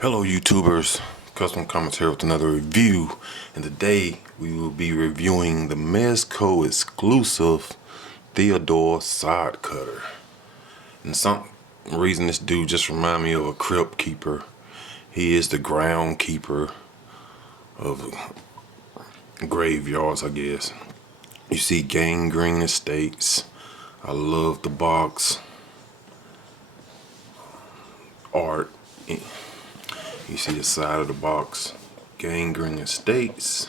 Hello YouTubers, Custom Comments here with another review, and today we will be reviewing the Mezco Exclusive Theodore Sodcutter. And some reason this dude just remind me of a crypt keeper. He is the ground keeper of graveyards, I guess. You see Gangrene Estates. I love the box art. You see the side of the box, Gangrene Estates.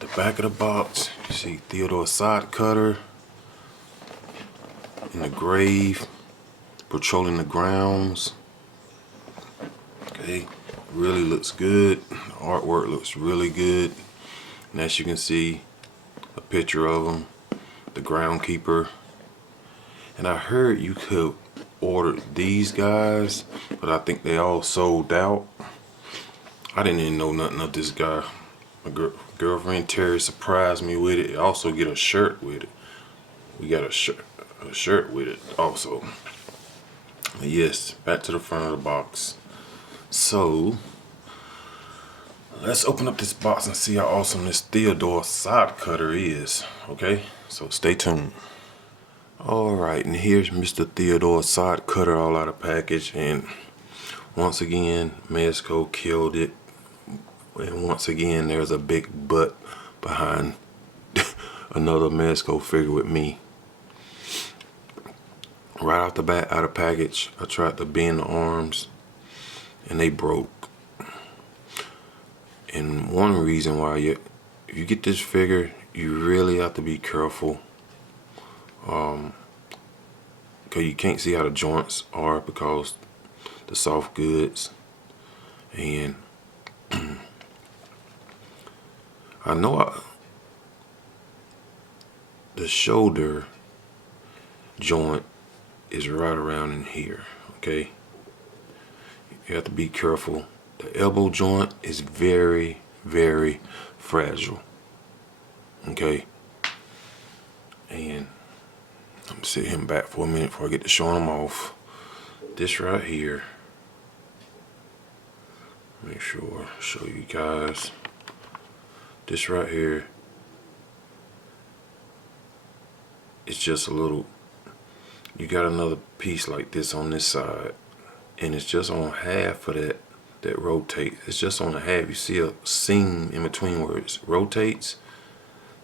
The back of the box, you see Theodore Sodcutter in the grave, patrolling the grounds. Okay, really looks good. The artwork looks really good. And as you can see, a picture of him, the groundkeeper. And I heard you could order these guys, but I think they all sold out. I didn't even know nothing of this guy. My girlfriend Terry surprised me with it. I also get a shirt with it. We got a shirt with it also. But yes, back to the front of the box. So let's open up this box and see how awesome this Theodore Sodcutter is. Okay, so stay tuned. Alright, and here's Mr. Theodore Sodcutter all out of package, and once again Mezco killed it, and once again there's a big butt behind another Mezco figure with me. Right off the bat, out of package, I tried to bend the arms and they broke. And one reason why if you get this figure, you really have to be careful. Because you can't see how the joints are because the soft goods. And I know the shoulder joint is right around in here. Okay, you have to be careful. The elbow joint is very, very fragile. Okay, and I'm gonna sit him back for a minute before I get to showing him off. This right here, make sure I show you guys. This right here is just a little, you got another piece like this on this side, and it's just on half of that rotates. It's just on the half. You see a seam in between where it rotates.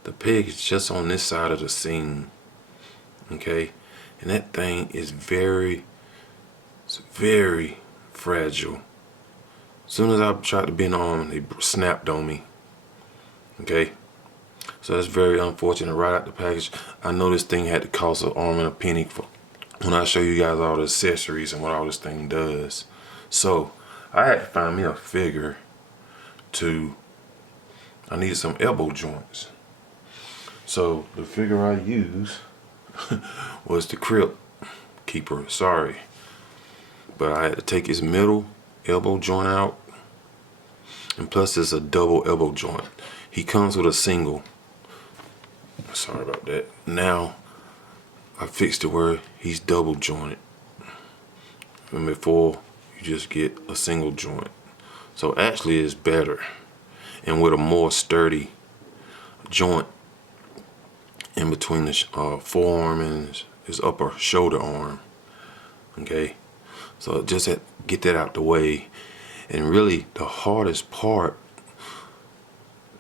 The peg is just on this side of the seam. Okay, and that thing is very fragile. As soon as I tried to bend on, they snapped on me. Okay, so that's very unfortunate. Right out the package, I know this thing had to cost an arm and a penny for when I show you guys all the accessories and what all this thing does. So I had to find me a figure I needed some elbow joints. So the figure I used was the crypt keeper, sorry. But I had to take his middle elbow joint out, and plus it's a double elbow joint. He comes with a single. Sorry about that. Now I fixed it where he's double jointed, and before you just get a single joint. So actually it's better, and with a more sturdy joint in between the forearm and his upper shoulder arm. Okay, so just had to get that out the way. And really the hardest part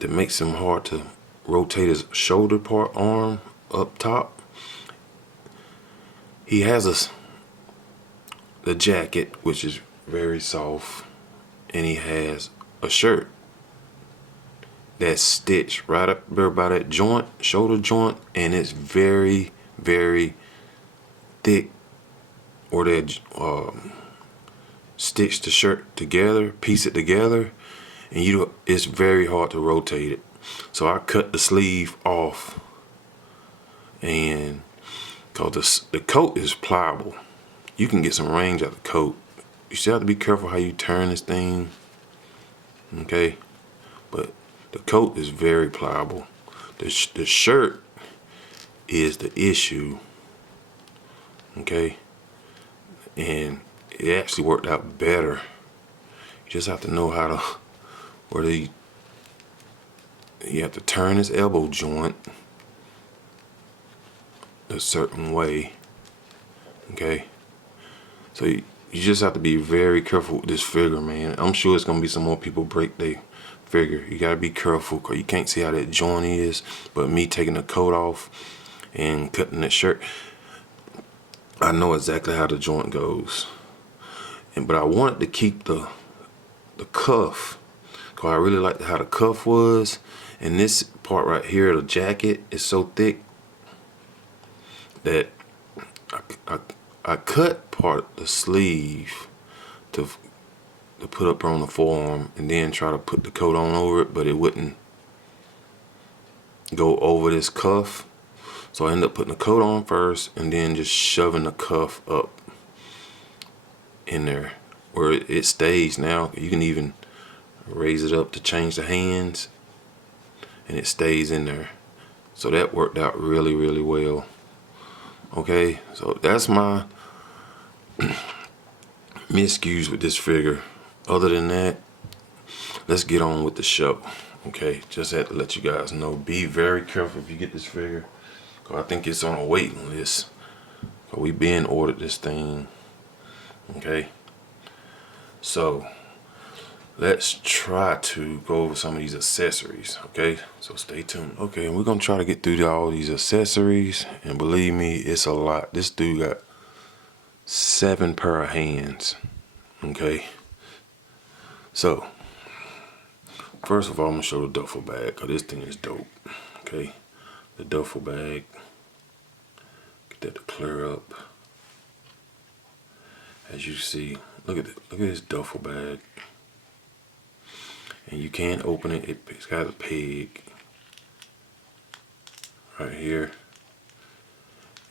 that makes him hard to rotate his shoulder part arm up top, he has the jacket, which is very soft, and he has a shirt that's stitched right up there by that joint, shoulder joint, and it's very thick, or that stitch the shirt together, piece it together, and it's very hard to rotate it. So I cut the sleeve off, and because the coat is pliable, you can get some range out of the coat. You still have to be careful how you turn this thing. Okay, but the coat is very pliable. The shirt is the issue. Okay, and it actually worked out better You just have to know how to, you have to turn his elbow joint a certain way, okay? So you just have to be very careful with this figure, man. I'm sure it's gonna be some more people break their figure. You gotta be careful, cause you can't see how that joint is. But me taking the coat off and cutting the shirt, I know exactly how the joint goes. But I wanted to keep the cuff, cause I really liked how the cuff was. And this part right here, the jacket, is so thick that I cut part of the sleeve to put up on the forearm and then try to put the coat on over it, but it wouldn't go over this cuff. So I ended up putting the coat on first and then just shoving the cuff up in there where it stays. Now you can even raise it up to change the hands and it stays in there. So that worked out really, really well. Okay, so that's my miscues with this figure. Other than that, let's get on with the show. Okay, just had to let you guys know, be very careful if you get this figure, cause I think it's on a waiting list, cause we been ordered this thing. Okay, so let's try to go over some of these accessories. Okay, so stay tuned. Okay, and we're gonna try to get through all these accessories, and believe me, it's a lot. This dude got 7 pair of hands. Okay, so first of all, I'm gonna show the duffel bag, cause this thing is dope. Okay, the duffel bag, get that to clear up. As you see, look at this duffel bag, and you can't open it. It's got a peg right here,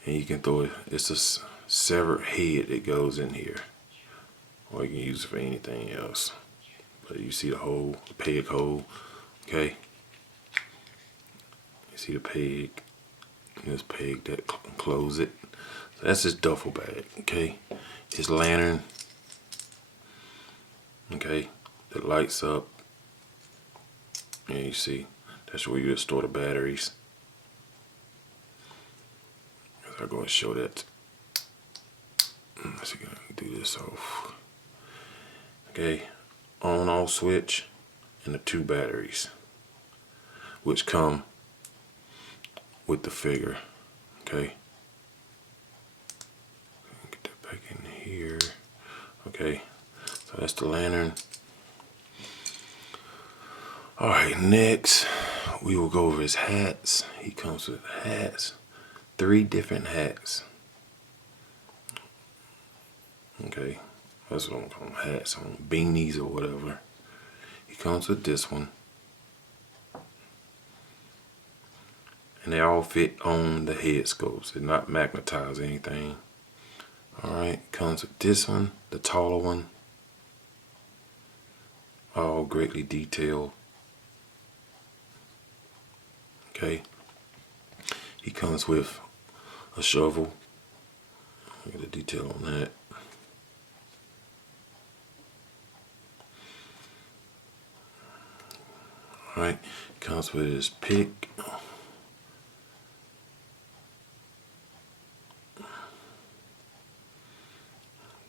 and you can throw it. It's a severed head that goes in here, or you can use it for anything else. But you see the hole, the peg hole. Okay, you see the peg, and this peg that close it. So that's his duffel bag. Okay, his lantern. Okay, that lights up, and you see that's where you just store the batteries. I'll go and show that. Let's see, gonna do this off. Okay, on off switch and the 2 batteries, which come with the figure. Okay, get that back in here. Okay, so that's the lantern. All right, next we will go over his hats. He comes with hats, 3 different hats. Okay, that's what I'm calling hats, on beanies or whatever. He comes with this one, and they all fit on the head sculpts. They're not magnetized or anything. Alright, comes with this one, the taller one, all greatly detailed. Okay, he comes with a shovel. Look at the detail on that. Alright, comes with his pick.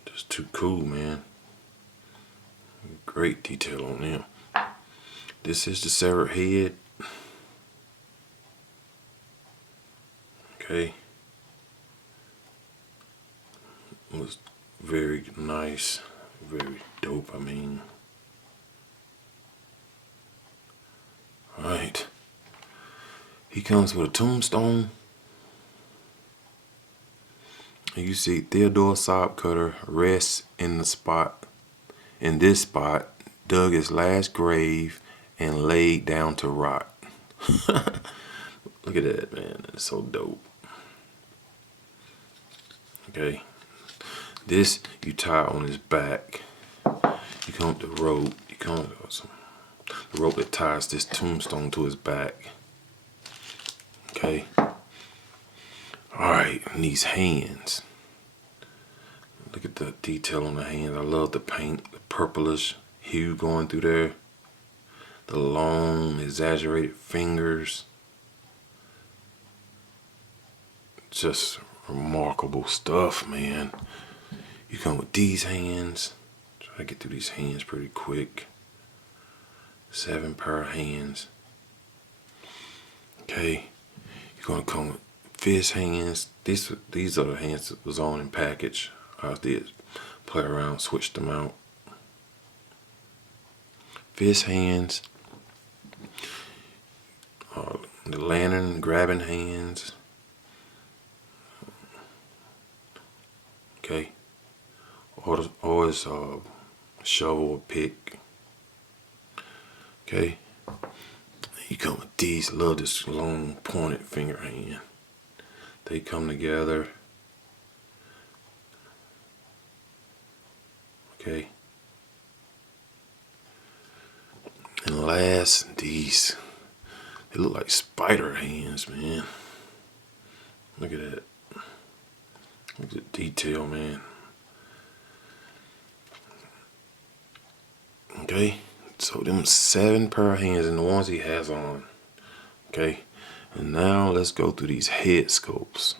Just too cool, man. Great detail on them. This is the severed head. Okay. It was very nice, very dope, I mean. Alright. He comes with a tombstone. And you see Theodore Sodcutter rests in this spot, dug his last grave and laid down to rot. Look at that, man. It's so dope. Okay. This you tie on his back. You come with the rope. You come with the rope that ties this tombstone to his back. Okay. Alright, and these hands. Look at the detail on the hands. I love the paint, the purplish hue going through there. The long, exaggerated fingers. Just remarkable stuff, man. You come with these hands. Try to get through these hands pretty quick. 7 pair of hands. Okay. You're gonna come with fist hands. These are the hands that was on in package. I did play around, switch them out. Fist hands. The lantern grabbing hands. Okay. Always shovel or pick. Okay. You come with these. Love this long pointed finger hand. They come together. Okay. And last, these. They look like spider hands, man. Look at that. Look at the detail, man. Okay. So them 7 pair of hands and the ones he has on. Okay. And now let's go through these head sculpts.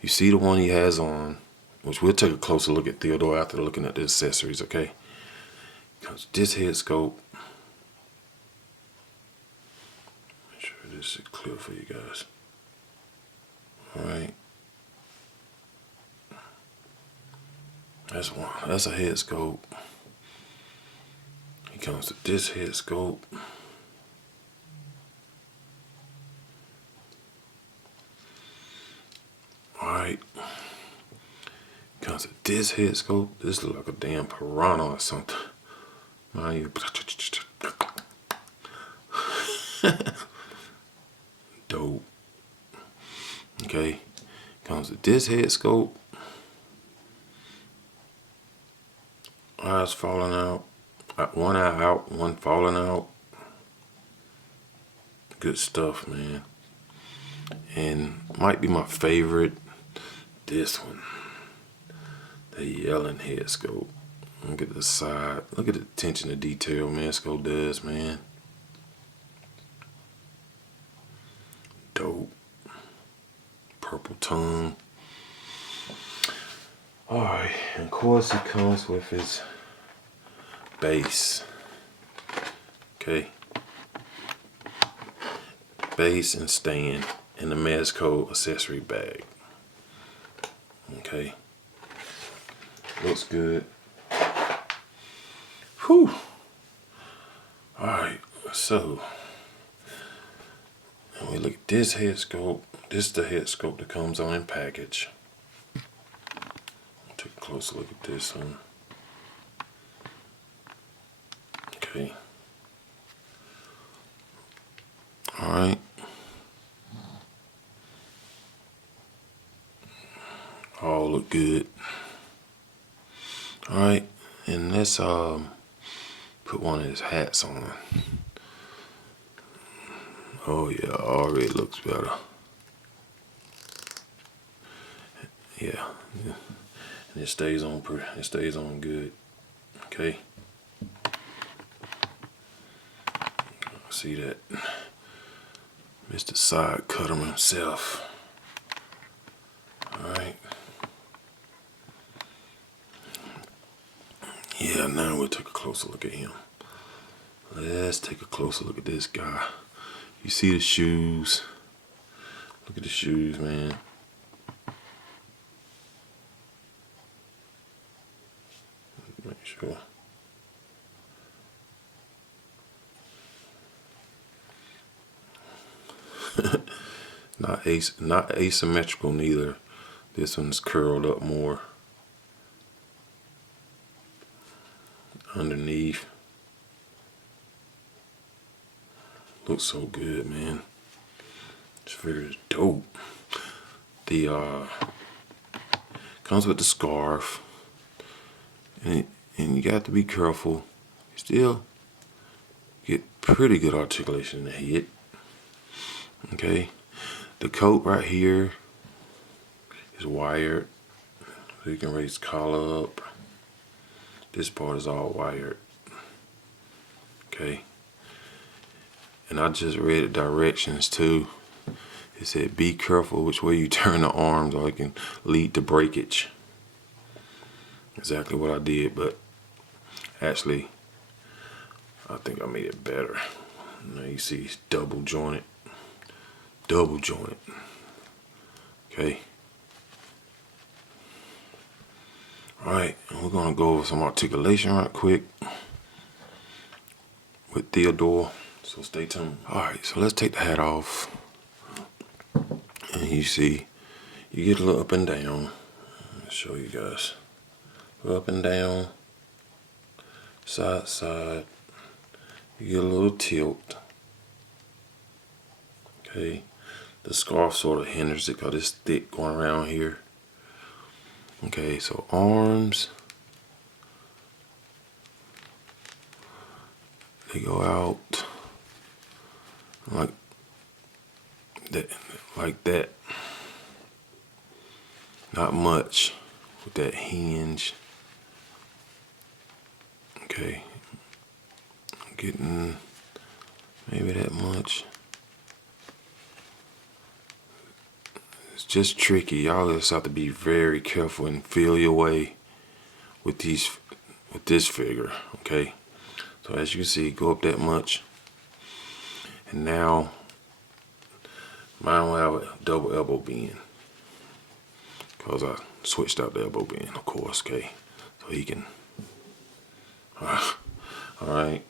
You see the one he has on, which we'll take a closer look at Theodore after looking at the accessories, okay? Because this head sculpt, make sure this is clear for you guys. Alright. That's one. That's a head sculpt. He comes to this head sculpt. Alright. Comes to this head sculpt. This looks like a damn piranha or something. Mind you. Dope. Okay. Comes to this head sculpt. Eyes falling out. One eye out, one falling out. Good stuff, man. And might be my favorite, this one. The yelling head sculpt. Look at the side. Look at the attention to detail Mezco does, man. Dope. Purple tongue. Alright, and of course it comes with his base. Okay. Base and stand in the Mezco accessory bag. Okay. Looks good. Whew. Alright, so and we look at this head sculpt. This is the head sculpt that comes on in package. Take a closer look at this one. Okay. Alright. All look good. Alright, and let's put one of his hats on. Oh yeah, already looks better. Yeah. And it stays on good. Okay. See that? Mr. Sodcutter himself. Alright. Yeah, now we'll take a closer look at him. Let's take a closer look at this guy. You see the shoes. Look at the shoes, man. Make sure. Not asymmetrical neither. This one's curled up more underneath. Looks so good, man. This figure is dope. The comes with the scarf, and you got to be careful. You still get pretty good articulation in the head. Okay, the coat right here is wired, so you can raise the collar up. This part is all wired. Okay. And I just read the directions too. It said be careful which way you turn the arms or it can lead to breakage. Exactly what I did, but actually I think I made it better. Now you see it's double jointed. Double jointed. Okay. Alright, we're gonna go over some articulation right quick with Theodore. So stay tuned. Alright, so let's take the hat off. And you see, you get a little up and down. I'll show you guys. Up and down, side, side. You get a little tilt. Okay. The scarf sort of hinders it because it's thick going around here. Okay, so arms. They go out like that, like that. Not much with that hinge. Okay, I'm getting maybe that much. It's just tricky. Y'all just have to be very careful and feel your way with this figure. Okay. So as you can see, go up that much. And now, mine will have a double elbow bend. Because I switched out the elbow bend, of course, okay? So he can, alright.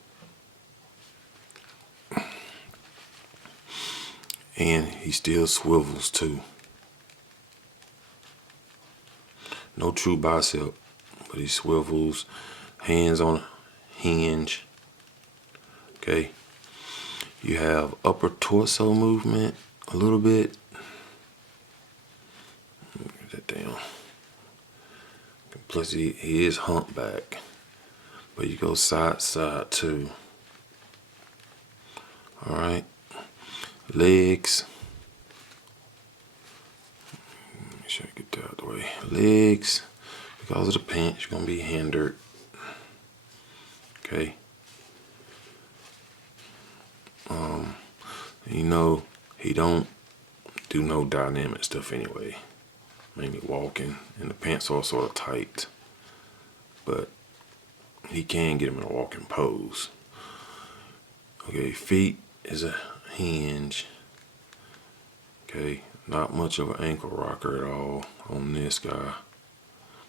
And he still swivels too. No true bicep, but he swivels, hands on a hinge. Okay, you have upper torso movement a little bit. Get that down. Plus he is humpback, but you go side side too. All right, legs. Make sure I get that out of the way. Legs, because of the pinch, you're gonna be hindered. Okay. You know, he don't do no dynamic stuff anyway. Mainly walking, and the pants are sort of tight. But he can get him in a walking pose. Okay, feet is a hinge. Okay, not much of an ankle rocker at all on this guy.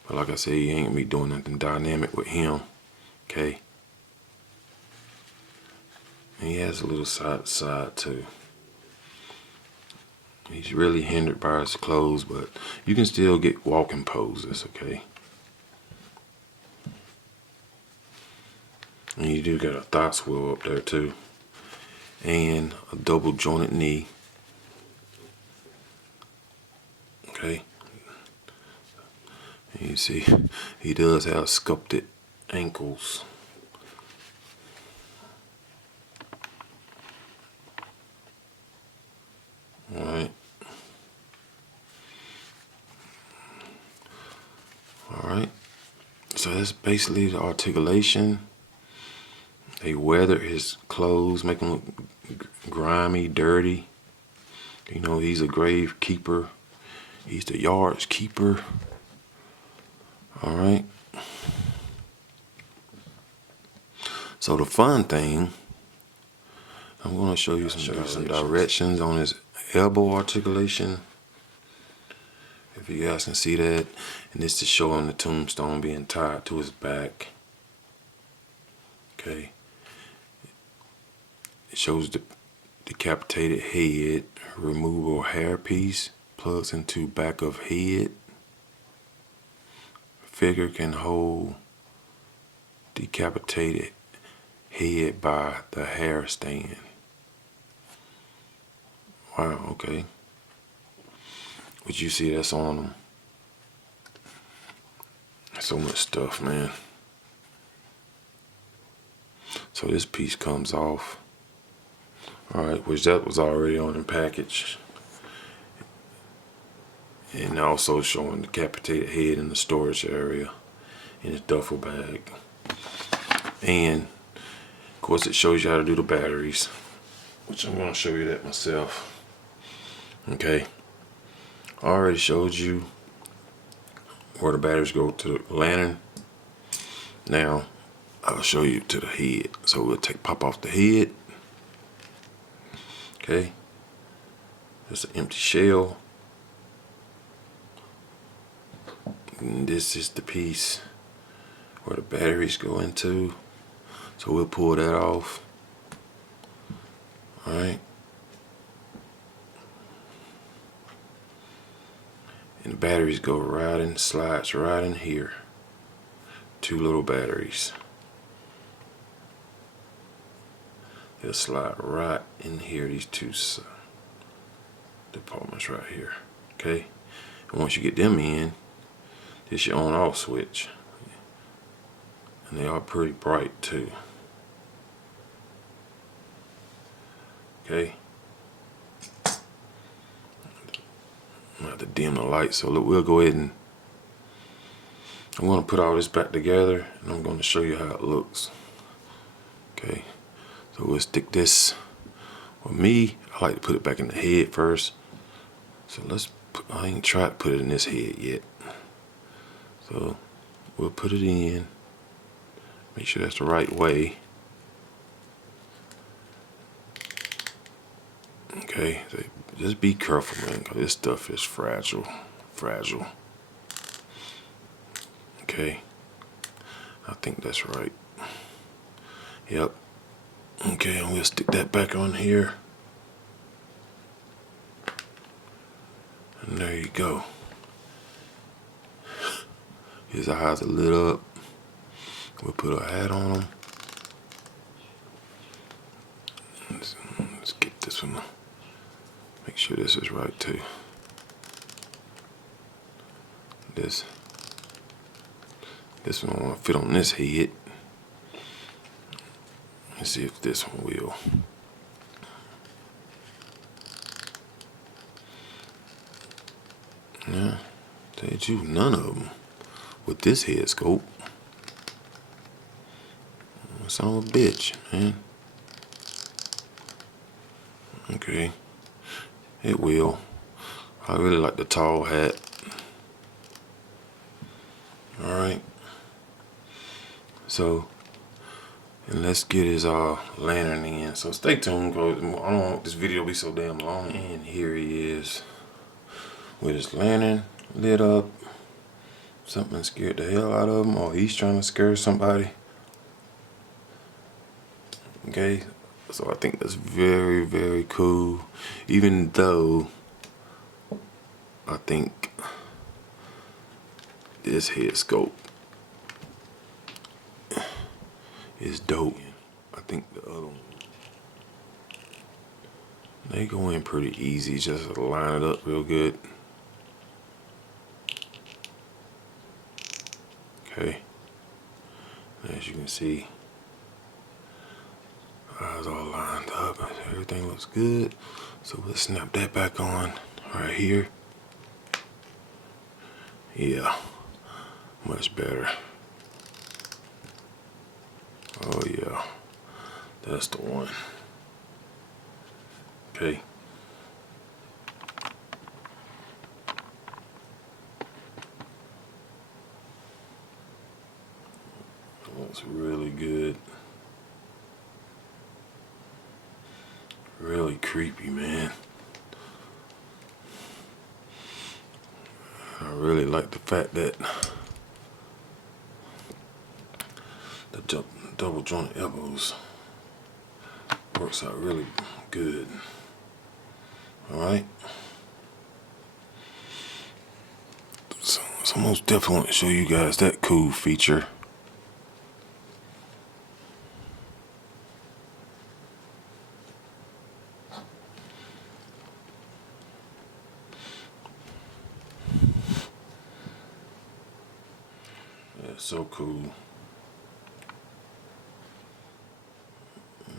But like I said, he ain't gonna be doing nothing dynamic with him. Okay. And he has a little side to side too. He's really hindered by his clothes, but you can still get walking poses, okay? And you do got a thigh swivel up there too. And a double jointed knee. Okay. And you see, he does have sculpted ankles. Alright. Alright. So that's basically the articulation. They weather his clothes, make him look grimy, dirty. You know, he's a grave keeper. He's the yard's keeper. Alright. So the fun thing, I'm going to show you some directions on his elbow articulation. If you guys can see that. And this is showing the tombstone being tied to his back. Okay. It shows the decapitated head, removable hairpiece, plugs into back of head. Figure can hold decapitated head by the hair stand. Wow, okay. But you see that's on them. So much stuff, man. So this piece comes off. Alright, which that was already on the package. And also showing the decapitated head in the storage area in his duffel bag. And of course, it shows you how to do the batteries, which I'm going to show you that myself. Okay, I already showed you where the batteries go to the lantern. Now I'll show you to the head. So we'll pop off the head. Okay, there's an empty shell, and this is the piece where the batteries go into. So we'll pull that off. All right, and the batteries go right in, slides right in here. 2 little batteries. They'll slide right in here, these 2 departments right here. Okay, and once you get them in, this your on off switch, and they are pretty bright too. Okay, I'm gonna have to dim the light, so look, we'll go ahead and I'm going to put all this back together, and I'm going to show you how it looks. Okay, so we'll stick this. With me, I like to put it back in the head first. So I ain't tried to put it in this head yet. So we'll put it in. Make sure that's the right way. Okay, so just be careful, man, because this stuff is fragile. Okay, I think that's right. Yep. Okay, and we'll stick that back on here. And there you go. His eyes are lit up. We'll put a hat on him. Let's get this one. Make sure this is right too. This one won't fit on this head. Let's see if this one will. Yeah, told you none of them with this head scope. Son of a bitch, man. Okay, it will. I really like the tall hat. All right. So, and let's get his lantern in. So stay tuned, because I don't want this video to be so damn long. And here he is with his lantern lit up. Something scared the hell out of him, or he's trying to scare somebody. Okay, so I think that's very, very cool. Even though I think this head scope is dope. I think the other one, they go in pretty easy, just line it up real good. Okay, as you can see, eyes all lined up, everything looks good. So we'll snap that back on right here. Yeah, much better. Oh yeah, that's the one. Okay. Looks really good. Really creepy, man. I really like the fact that the double jointed elbows works out really good. Alright, so most definitely want to show you guys that cool feature. That's so cool.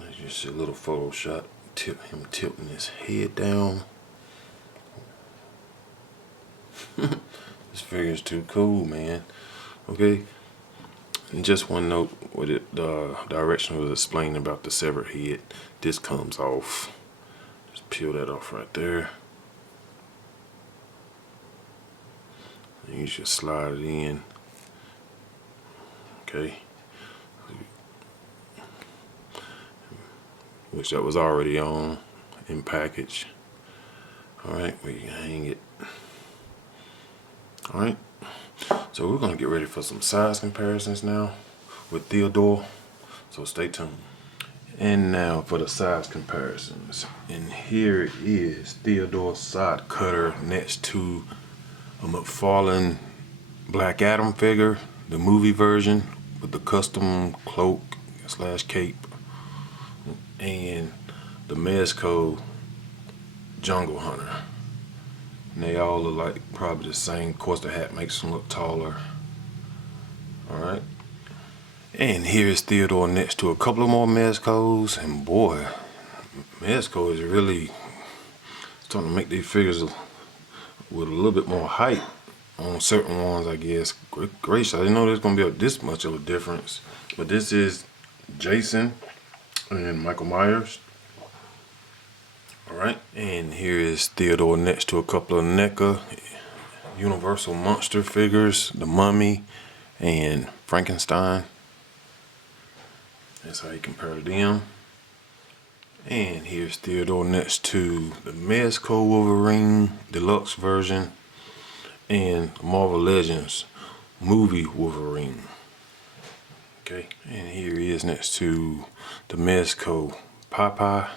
As you see, a little photo shot, him tilting his head down. This figure is too cool, man. Okay, And just one note with it, the direction was explaining about the severed head. This comes off. Just peel that off right there. And you just slide it in. Okay. Which that was already on in package. Alright, we can hang it. Alright. So we're gonna get ready for some size comparisons now with Theodore. So stay tuned. And now for the size comparisons. And here is Theodore Sodcutter next to a McFarlane Black Adam figure, the movie version with the custom cloak / cape, and the Mezco Jungle Hunter. And they all look like probably the same. Of course, the hat makes them look taller. Alright. And here's Theodore next to a couple of more Mezcos. And boy, Mezco is really starting to make these figures with a little bit more height on certain ones, I guess. Gracious, I didn't know there's going to be this much of a difference. But this is Jason and Michael Myers. Alright, and here is Theodore next to a couple of NECA Universal Monster figures, the Mummy and Frankenstein. That's how you compare to them. And here's Theodore next to the Mezco Wolverine Deluxe version and Marvel Legends movie Wolverine. Okay, and here he is next to the Mezco Popeye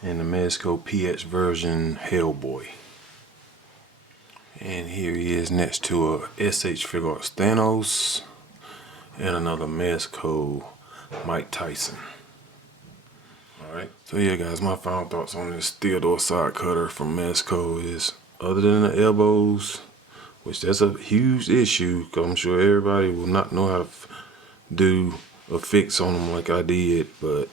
and the Mezco PX version Hellboy. And here he is next to a SH Figure Arts Thanos and another Mezco Mike Tyson. Alright, so yeah guys, my final thoughts on this Theodore Sodcutter from Mezco is, other than the elbows, which that's a huge issue because I'm sure everybody will not know how to do a fix on them like I did, but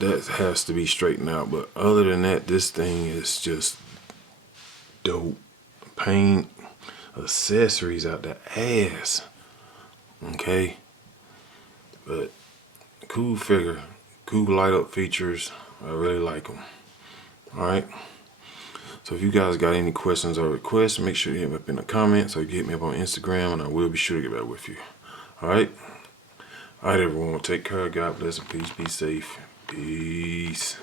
that has to be straightened out. But other than that, this thing is just dope. Paint, accessories out the ass. Okay, but cool figure, cool light up features. I really like them. Alright, so if you guys got any questions or requests, make sure you hit me up in the comments, or you can hit me up on Instagram, and I will be sure to get back with you. Alright, everyone, take care. God bless and peace. Be safe. Peace.